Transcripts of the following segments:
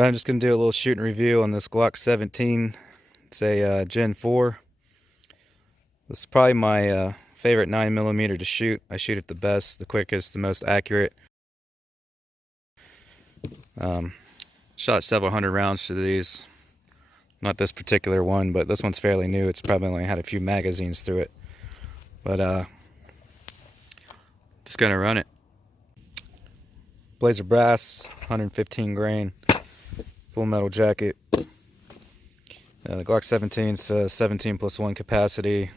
I'm just going to do a little shooting review on this Glock 17. It's a Gen 4. This is probably my favorite 9mm to shoot. I shoot it the best, the quickest, the most accurate. Shot several hundred rounds to these. Not this particular one, but this one's fairly new. It's probably only had a few magazines through it. But just going to run it. Blazer brass, 115 grain. Full metal jacket. The Glock 17's 17+1 capacity.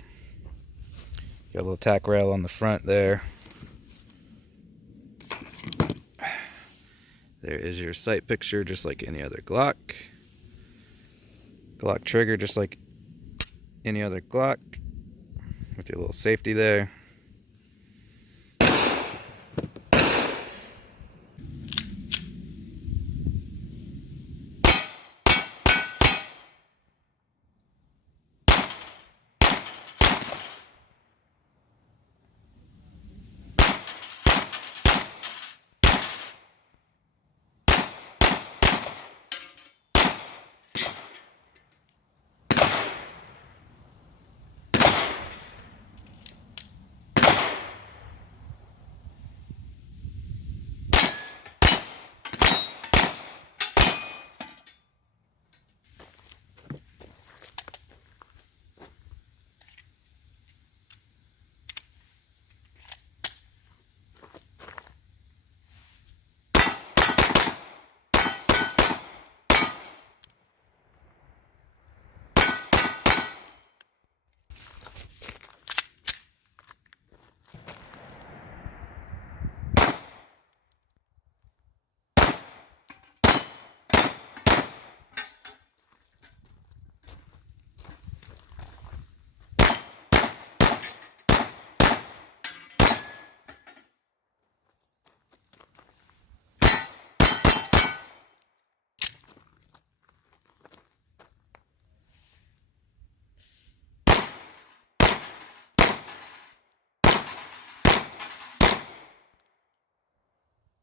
Got a little tack rail on the front there. There is your sight picture, just like any other Glock. Glock trigger, just like any other Glock, with your little safety there.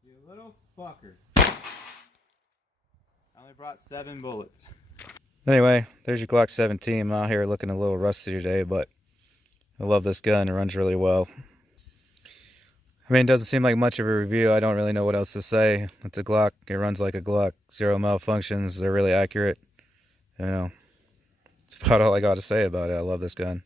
You little fucker. I only brought 7 bullets. Anyway, there's your Glock 17. I'm out here looking a little rusty today, but I love this gun. It runs really well. I mean, it doesn't seem like much of a review. I don't really know what else to say. It's a Glock. It runs like a Glock. 0 malfunctions. They're really accurate. You know, that's about all I got to say about it. I love this gun.